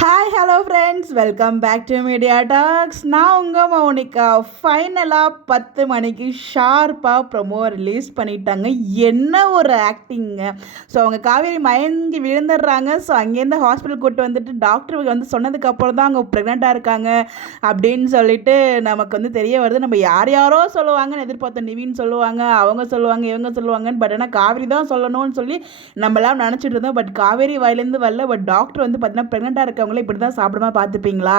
Hi hello friends, welcome back to Media Talks. நான் உங்கள் மௌனிகா. ஃபைனலாக 10 மணிக்கு ஷார்ப்பாக ப்ரொமோ ரிலீஸ் பண்ணிட்டாங்க. என்ன ஒரு ஆக்டிங்க! ஸோ அவங்க காவேரி மயங்கி விழுந்துடுறாங்க. ஸோ அங்கேருந்து ஹாஸ்பிட்டல் கூப்பிட்டு வந்துட்டு டாக்டர் வந்து சொன்னதுக்கப்புறம் தான் அவங்க ப்ரெக்னெண்ட்டாக இருக்காங்க அப்படின்னு சொல்லிட்டு நமக்கு வந்து தெரிய வருது. நம்ம யாரோ சொல்லுவாங்கன்னு எதிர்பார்த்தோம். நிவின் சொல்லுவாங்க, அவங்க சொல்லுவாங்க, இவங்க சொல்லுவாங்கன்னு. பட் ஆனால் காவேரி தான் சொல்லணும்னு சொல்லி நம்மளாம் நினச்சிட்டு இருந்தோம். பட் காவேரி வாயிலேருந்து வரல. பட் டாக்டர் வந்து பார்த்தீங்கன்னா ப்ரெக்னெண்ட்டாக இருக்கவங்களே இப்படி தான் சாப்பிடாம பார்த்துப்பீங்களா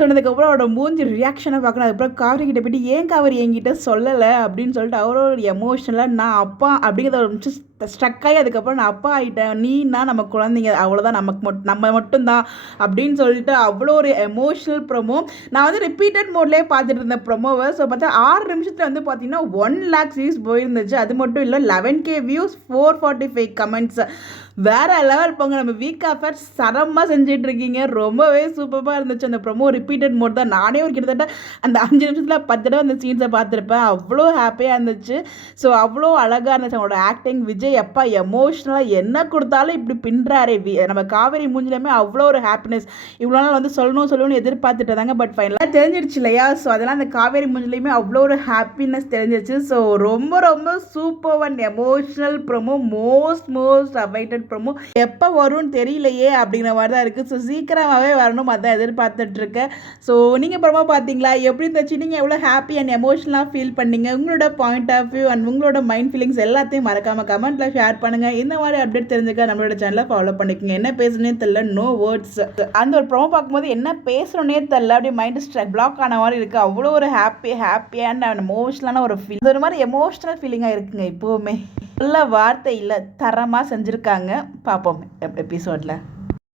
சொன்னதுக்கப்புறம் அவரோட மூஞ்சி ரியாக்ஷனை பார்க்கணும். அதுக்கப்புறம் காவேரி கிட்ட போயிட்டு ஏன் காவேரி என்கிட்ட சொல்லலை அப்படின்னு சொல்லிட்டு அவரோட எமோஷனலாக நான் அப்பா அப்படிங்கிறத ஒரு ஸ்ட்ரக் ஆகி அதுக்கப்புறம் நான் அப்பா ஆகிட்டேன், நீன்னா நம்ம குழந்தைங்க அவ்வளோதான், நம்ம மட்டும்தான் அப்படின்னு சொல்லிட்டு அவ்வளோ ஒரு எமோஷனல் ப்ரொமோ. நான் வந்து ரிப்பீட்டட் மோட்லேயே பார்த்துட்டு இருந்தேன் ப்ரொமோவை. ஸோ பார்த்தா 6 நிமிஷத்தில் வந்து பார்த்தீங்கன்னா 1 lakh வியூஸ் போயிருந்துச்சு. அது மட்டும் இல்லை 11K வியூஸ், 445 கமெண்ட்ஸ். வேறு லெவல் போங்க. நம்ம வீக் ஆஃபர் சரமாக செஞ்சிட்டு இருக்கீங்க. ரொம்பவே சூப்பராக இருந்துச்சு அந்த ப்ரொமோ. ரிப்பீட்டட் மோட் தான். நானே ஒரு கிட்டத்தட்ட அந்த 5 நிமிஷத்தில் 10 தடவை அந்த சீன்ஸை பார்த்துருப்பேன். அவ்வளோ ஹாப்பியாக இருந்துச்சு. ஸோ அவ்வளோ அழகாக இருந்துச்சு அவங்களோட ஆக்டிங். விஜய் எப்பா எமோஷ்னலாக என்ன கொடுத்தாலும் இப்படி பின்றாரே. நம்ம காவேரி மூஞ்சிலுமே அவ்வளோ ஒரு ஹாப்பினஸ். இவ்வளோ நாள் வந்து சொல்லணும்னு எதிர்பார்த்துட்டு இருந்தாங்க. பட் ஃபைனலாக தெரிஞ்சிருச்சு இல்லையா? ஸோ அதெல்லாம் அந்த காவேரி மூஞ்சிலையுமே அவ்வளோ ஒரு ஹாப்பினஸ் தெரிஞ்சிருச்சு. ஸோ ரொம்ப ரொம்ப super and emotional promo. Most awaited promo. எப்போ வரும்னு தெரியலையே அப்படிங்கிற மாதிரி தான் இருக்குது. ஸோ சீக்கிரமாகவே வரணும், அதான் எதிர்பார்த்துட்ருக்கேன். ஸோ நீங்கள் ப்ரொமோ பார்த்தீங்களா? எப்படி இருந்துச்சு? நீங்கள் எவ்வளோ ஹாப்பி அண்ட் எமோஷனலாக ஃபீல் பண்ணீங்க? உங்களோட பாயிண்ட் ஆஃப் வியூ அண்ட் உங்களோட மைண்ட் ஃபீலிங்ஸ் எல்லாத்தையும் மறக்காமல் கமெண்ட்டில் ஷேர் பண்ணுங்கள். இந்த மாதிரி அப்டேட் தெரிஞ்சுக்க நம்மளோட சேனலை ஃபாலோ பண்ணிக்கோங்க. என்ன பேசுனே தெரில, நோ வேர்ட்ஸ். அந்த ஒரு ப்ரொமோ பார்க்கும்போது என்ன பேசுகிறோன்னே தெரில, அப்படியே மைண்டு பிளாக் ஆன மாதிரி இருக்குது. அவ்வளோ ஒரு ஹாப்பியான அண்ட் எமோஷனலான ஒரு ஃபீல். ஒரு மாதிரி எமோஷனல் ஃபீலிங்காக இருக்குங்க. இப்போவுமே நல்ல வார்த்தை இல்லை, தரமாக செஞ்சுருக்காங்க. பார்ப்போம் எபிசோடில்.